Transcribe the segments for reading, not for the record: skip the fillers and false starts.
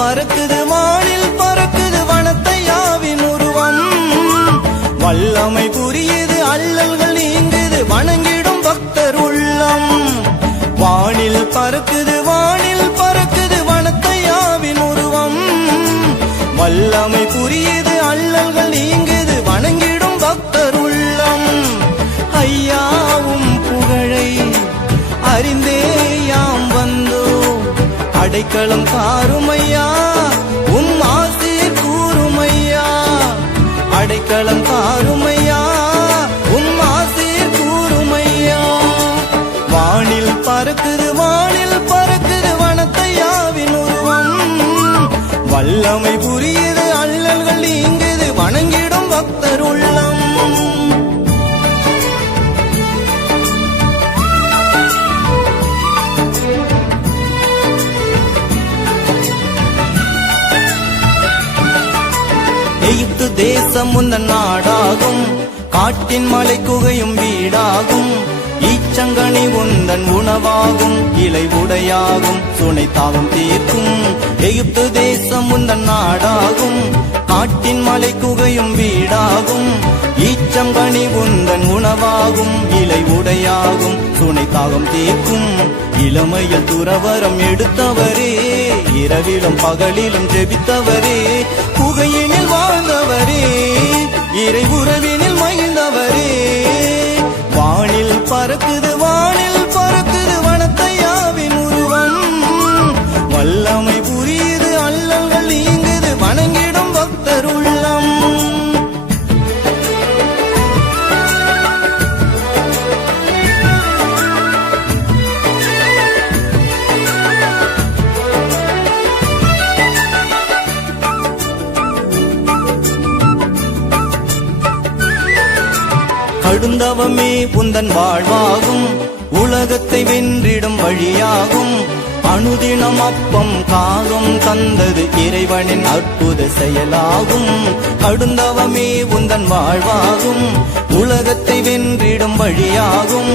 பறக்குது வானில் பறக்குது வனத்தையாவின் உருவம். வல்லமை புரியுது அல்லல்கள் நீங்குது வணங்கிடும் பக்தர் உள்ளம். வானில் பறக்குது வனத்தையாவின் உருவம். வல்லமை புரியுது அல்லல்கள் நீங்குது வணங்கிடும் பக்தர் உள்ளம். ஐயாவும் புகழை அறிந்தே யாம் வந்தோ அடைக்கலம் காருமையா உம் ஆசீர் கூறுமையா. அடைக்கலம் காருமையா உம் ஆசீர் கூறுமையா. வானில் பறக்குது வனத்தையாவின் உருவம். வல்லமை புரியுது அல்லல்கள் நீங்குது வணங்கிடும் பக்தர் உள்ளம். எகிப்து தேசம் உந்தன் நாடாகும், காட்டின் மலை குகையும் வீடாகும். ஈச்சங்கனி உந்தன் உணவாகும், இலை உடையாகும், சுனை தாகம் தீர்க்கும். எகிப்து தேசம் உந்தன் நாடாகும், காட்டின் மலை குகையும் வீடாகும். ஈச்சங்கனி உந்தன் உணவாகும், இலை உடையாகும், சுனை தாகம் தீர்க்கும். இளமையில் துறவரம் எடுத்தவரே, இரவிலும் பகலிலும் ஜெபித்தவரே, குகையினில் வாழ்ந்தவரே, இறை உறவினில் மகிழ்ந்தவரே. வானில் பறக்குது வனத்தையாவின் உருவம். வல்லமை புரியுது அல்லல்கள் நீங்குது வணங்கிடும் பக்தர் உள்ளம். கடுந்தவமே உந்தன் வாழ்வாகும், உலகத்தை வென்றிடும் வழியாகும். அனுதினம் அப்பம் காகம் தந்தது இறைவனின் அற்புத செயலாகும். கடுந்தவமே உந்தன் வாழ்வாகும், உலகத்தை வென்றிடும் வழியாகும்.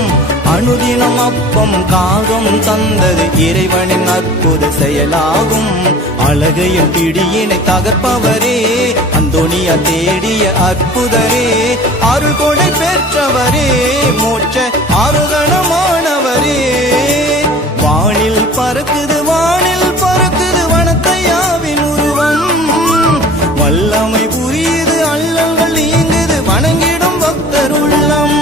அனுதினம் அப்பம் காகம் தந்தது இறைவனின் அற்புத செயலாகும். அழகையும் பிடியினை தகர்ப்பவரே, அந்தோனியா தேடிய அற்புதரே, அருள் கொடை பெற்றவரே, மோட்ச ஆரோகணமானவரே. வானில் பறக்குது வனத்தையாவின் உருவம். வல்லமை புரியுது அல்லல்கள் நீங்குது வணங்கிடும் பக்தர் உள்ளம்.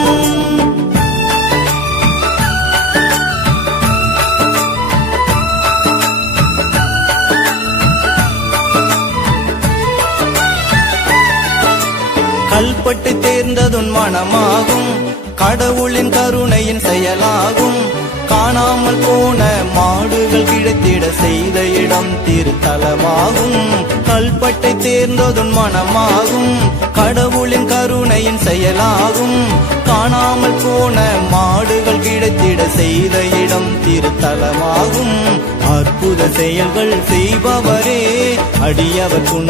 கல்பட்டு தேர்ந்ததுன் மனமாகும், கடவுளின் கருணையின் செயலாகும். காணாமல் போன மாடுகள் கிடைத்திட செய்த இடம் திருத்தலமாகும். கல்பட்டை தேர்ந்ததுன் மனமாகும், கடவுளின் கருணையின் செயலாகும். காணாமல் போன மாடுகள் கிடைத்திட செய்த இடம் திருத்தலமாகும். அற்புத செயல்கள் செய்பவரே, அடியவர்